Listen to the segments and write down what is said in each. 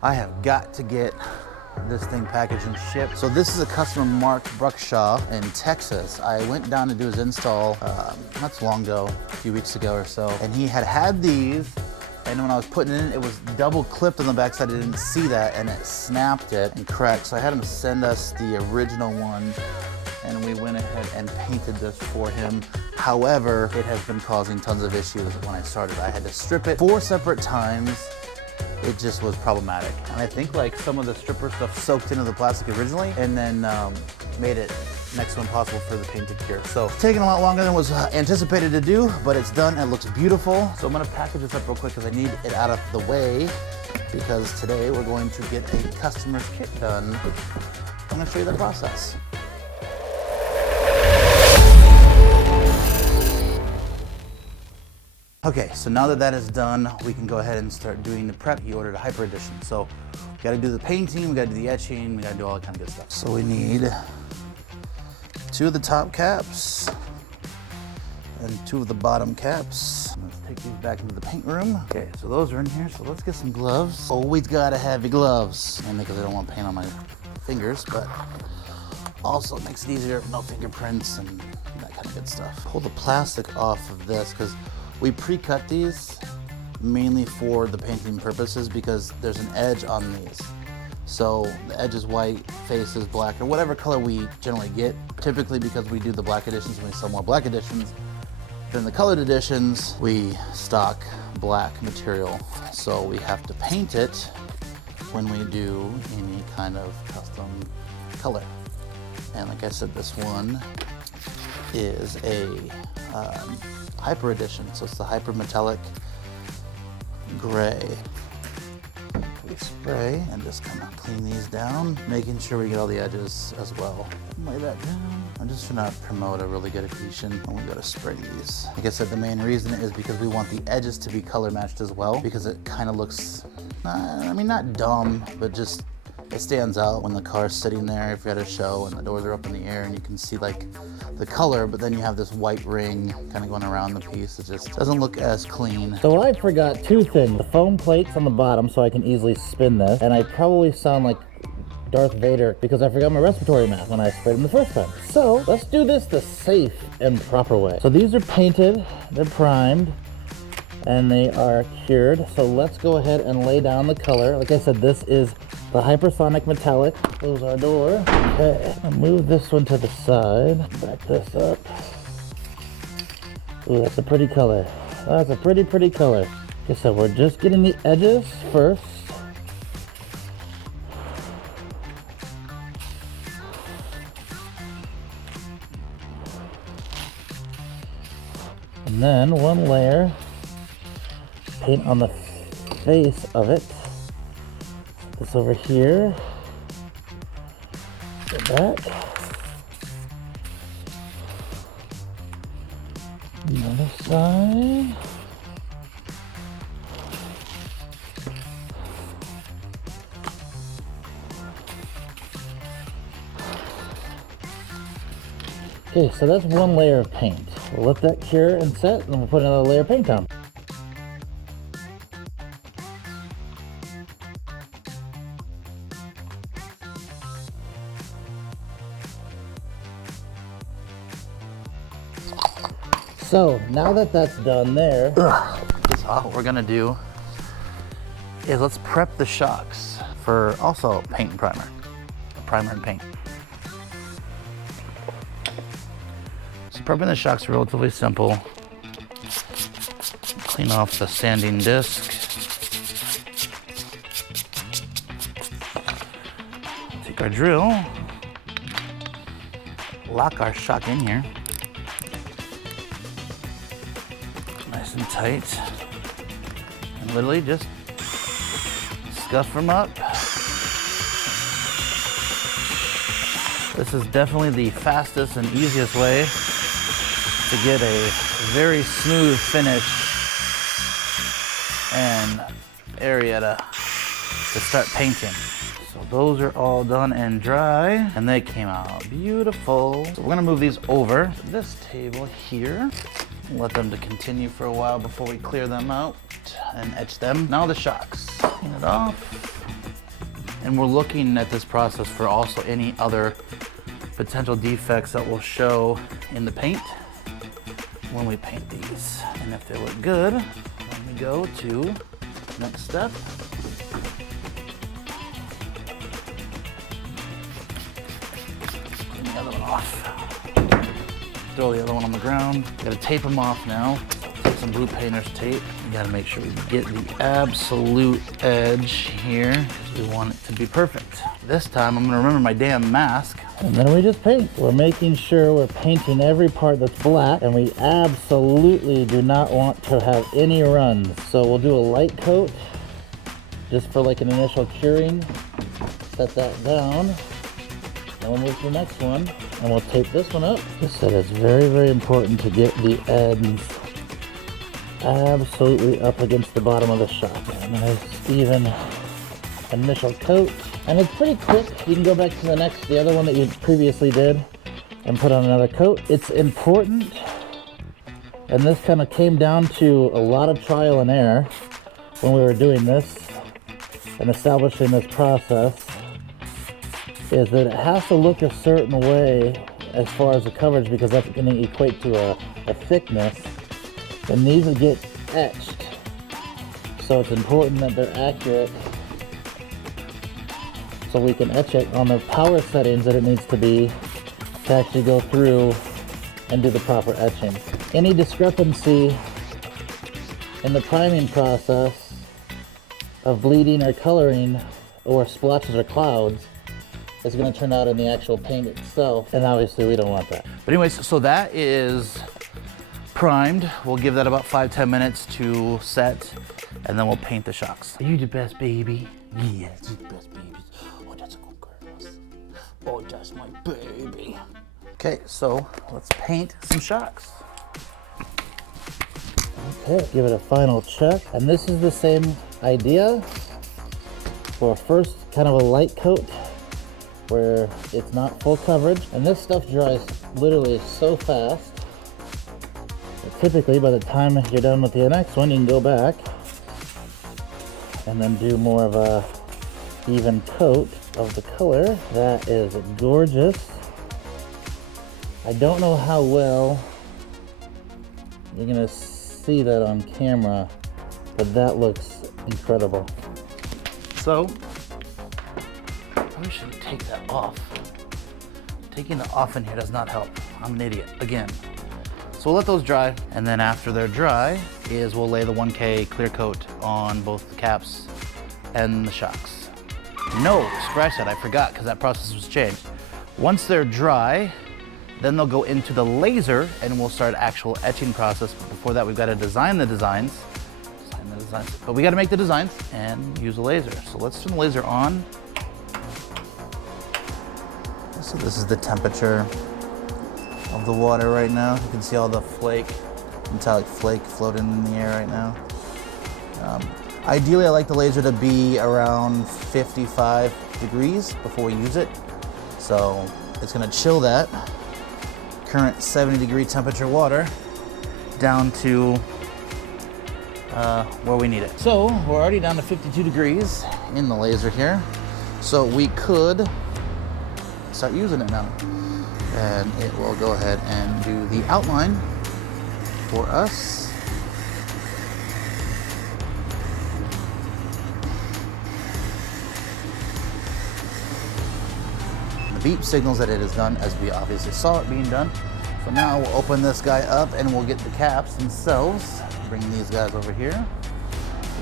I have got to get this thing packaged and shipped. So this is a customer, Mark Bruckshaw in Texas. I went down to do his install not so long ago, a few weeks ago or so, and he had these, and when I was putting it in, it was double clipped on the back side. I didn't see that, and it snapped it and cracked. So I had him send us the original one, and we went ahead and painted this for him. However, it has been causing tons of issues when I started. I had to strip it 4 separate times. It just was problematic. And I think like some of the stripper stuff soaked into the plastic originally and then made it next to impossible for the paint to cure. So it's taken a lot longer than was anticipated to do, but it's done and it looks beautiful. So I'm gonna package this up real quick because I need it out of the way, because today we're going to get a customer's kit done. I'm gonna show you the process. Okay, so now that that is done, we can go ahead and start doing the prep. He ordered a hyper edition. So we gotta do the painting, we gotta do the etching, we gotta do all that kind of good stuff. So we need 2 of the top caps and 2 of the bottom caps. Let's take these back into the paint room. Okay, so those are in here, so let's get some gloves. Always gotta have your gloves. Mainly because I don't want paint on my fingers, but also it makes it easier, no fingerprints and that kind of good stuff. Pull the plastic off of this, because we pre-cut these mainly for the painting purposes because there's an edge on these. So the edge is white, face is black, or whatever color we generally get. Typically, because we do the black editions and we sell more black editions than the colored editions, we stock black material. So we have to paint it when we do any kind of custom color. And like I said, this one is a hyper edition, so it's the hyper metallic gray. We spray and just kind of clean these down, making sure we get all the edges as well. Lay that down. I'm just trying to promote a really good adhesion when we go to spray these. Like I said, the main reason is because we want the edges to be color matched as well, because it kind of looks, I mean, not dumb, but just it stands out when the car's sitting there if you're at a show and the doors are up in the air and you can see like the color, but then you have this white ring kind of going around the piece. It just doesn't look as clean. So I forgot 2 things. The foam plates on the bottom so I can easily spin this, and I probably sound like Darth Vader because I forgot my respiratory mask when I sprayed them the first time. So let's do this the safe and proper way. So these are painted, they're primed, and they are cured. So let's go ahead and lay down the color. Like I said, this is the hypersonic metallic. Close our door. Okay, I'll move this one to the side. Back this up. Ooh, that's a pretty color. That's a pretty color. Okay, so we're just getting the edges first. And then one layer, paint on the face of it. This over here, go back, another side, okay, so that's one layer of paint. We'll let that cure and set, and then we'll put another layer of paint on. So now that that's done there, what we're gonna do is let's prep the shocks for also paint and primer. Primer and paint. So prepping the shocks is relatively simple. Clean off the sanding disc. Take our drill, lock our shock in here. Nice and tight, and literally just scuff them up. This is definitely the fastest and easiest way to get a very smooth finish and area to start painting. So those are all done and dry, and they came out beautiful. So we're gonna move these over to this table here. Let them to continue for a while before we clear them out and etch them. Now the shocks. Clean it off. And we're looking at this process for also any other potential defects that will show in the paint when we paint these. And if they look good, then we go to next step. Clean the other one off. Throw the other one on the ground. Gotta tape them off now. Take some blue painter's tape. You gotta make sure we get the absolute edge here because we want it to be perfect. This time I'm gonna remember my damn mask. And then we just paint. We're making sure we're painting every part that's black, and we absolutely do not want to have any runs. So we'll do a light coat just for like an initial curing. Set that down. Then we'll move to the next one, and we'll tape this one up. Like I said, it's very, very important to get the ends absolutely up against the bottom of the shock. A nice even initial coat. And it's pretty quick. You can go back to the other one that you previously did and put on another coat. It's important, and this kind of came down to a lot of trial and error when we were doing this and establishing this process, is that it has to look a certain way as far as the coverage, because that's going to equate to a thickness. And these will get etched, so it's important that they're accurate so we can etch it on the power settings that it needs to be to actually go through and do the proper etching. Any discrepancy in the priming process of bleeding or coloring or splotches or clouds is going to turn out in the actual paint itself, and obviously we don't want that. But anyways, so that is primed. We'll give that about 5-10 minutes to set, and then we'll paint the shocks. You the best, baby. Yeah, you the best, baby. Oh, that's a good girl. Oh, that's my baby. Okay, so let's paint some shocks. Okay, give it a final check. And this is the same idea for first kind of a light coat where it's not full coverage. And this stuff dries literally so fast that typically by the time you're done with the next one, you can go back and then do more of a even coat of the color. That is gorgeous. I don't know how well you're gonna see that on camera, but that looks incredible. So, probably should take that off. Taking it off in here does not help. I'm an idiot, again. So we'll let those dry, and then after they're dry is we'll lay the 1K clear coat on both the caps and the shocks. No, scratch that, I forgot, because that process was changed. Once they're dry, then they'll go into the laser and we'll start actual etching process. But before that, we've got to design the designs. But we got to make the designs and use a laser. So let's turn the laser on. So this is the temperature of the water right now. You can see all the metallic flake floating in the air right now. Ideally, I like the laser to be around 55 degrees before we use it. So it's gonna chill that current 70-degree temperature water down to where we need it. So we're already down to 52 degrees in the laser here. So we could start using it now. And it will go ahead and do the outline for us. The beep signals that it is done, as we obviously saw it being done. So now we'll open this guy up and we'll get the caps themselves. Bring these guys over here,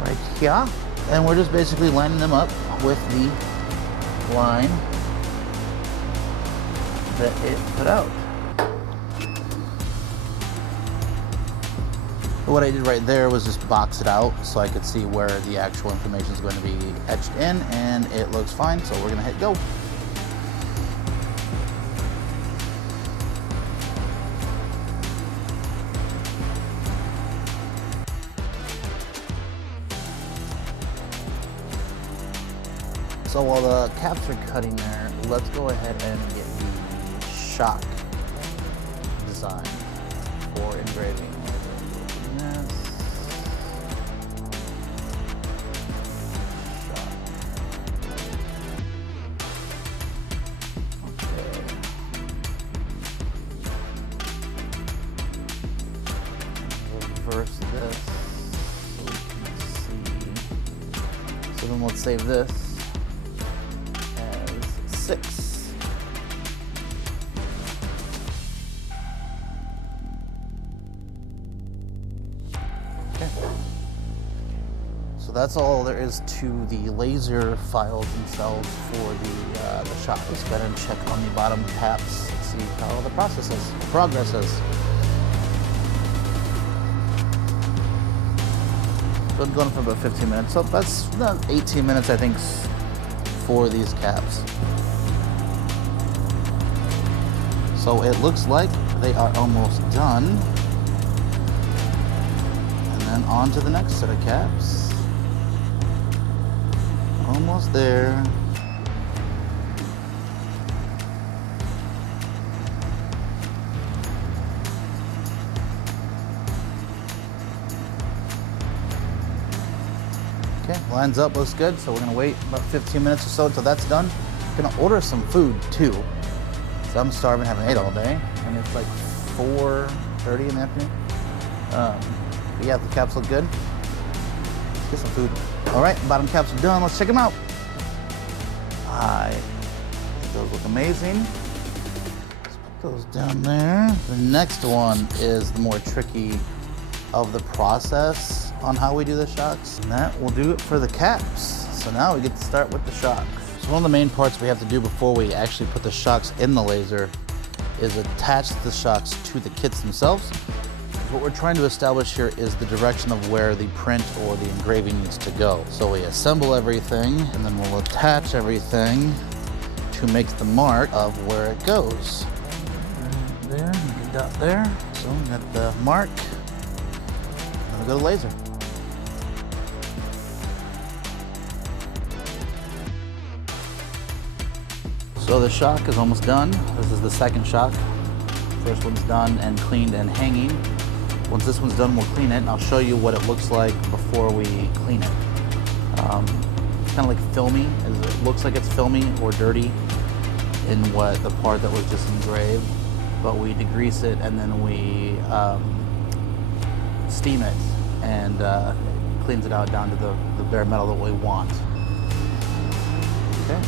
right here. And we're just basically lining them up with the line that it put out. What I did right there was just box it out so I could see where the actual information is going to be etched in, and it looks fine, so we're gonna hit go. So while the caps are cutting there, let's go ahead and get the shock design for engraving. Shock. first this so we can see. So then let's save this as 6. Okay. So that's all there is to the laser files themselves for the shop. Let's go ahead and check on the bottom caps and see how the progress is. Been going for about 15 minutes, so that's 18 minutes I think for these caps. So it looks like they are almost done. And then on to the next set of caps. Almost there. Okay, lines up, looks good. So we're gonna wait about 15 minutes or so until that's done. Gonna order some food too. So I'm starving, haven't ate all day. And it's like 4:30 in the afternoon. But yeah, the caps look good. Let's get some food. All right, bottom caps are done. Let's check them out. Those look amazing. Let's put those down there. The next one is the more tricky of the process on how we do the shocks. And that will do it for the caps. So now we get to start with the shocks. So one of the main parts we have to do before we actually put the shocks in the laser is attach the shocks to the kits themselves. What we're trying to establish here is the direction of where the print or the engraving needs to go. So we assemble everything and then we'll attach everything to make the mark of where it goes. Right there, get that there. So we got the mark. Then we go to laser. So the shock is almost done. This is the second shock. First one's done and cleaned and hanging. Once this one's done, we'll clean it, and I'll show you what it looks like before we clean it. It's kind of like filmy. It looks like it's filmy or dirty in the part that was just engraved, but we degrease it and then we steam it, and it cleans it out down to the bare metal that we want. Okay.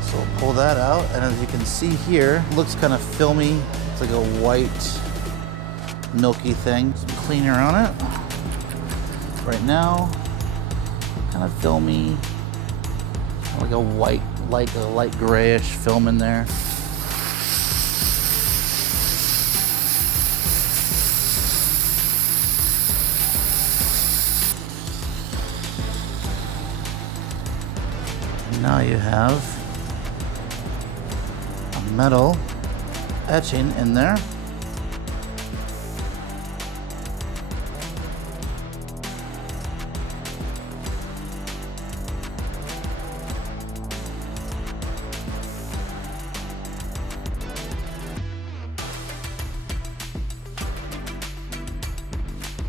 So we'll pull that out, and as you can see here, it looks kind of filmy. It's like a white, milky thing. Some cleaner on it. Right now, kind of filmy, like a white, a light grayish film in there. And now you have a metal etching in there.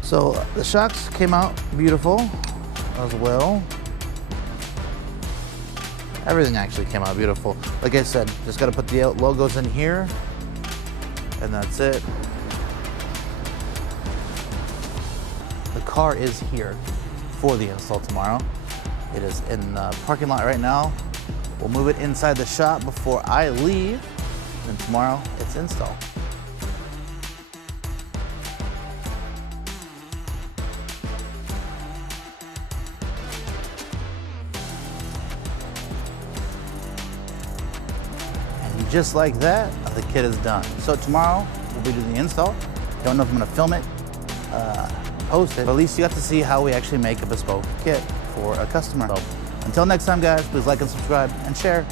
So the shocks came out beautiful as well. Everything actually came out beautiful. Like I said, just got to put the logos in here, and that's it. The car is here for the install tomorrow. It is in the parking lot right now. We'll move it inside the shop before I leave, and tomorrow it's install. Just like that, the kit is done. So tomorrow we'll be doing the install. Don't know if I'm gonna film it, post it, but at least you got to see how we actually make a bespoke kit for a customer. So until next time guys, please like and subscribe and share.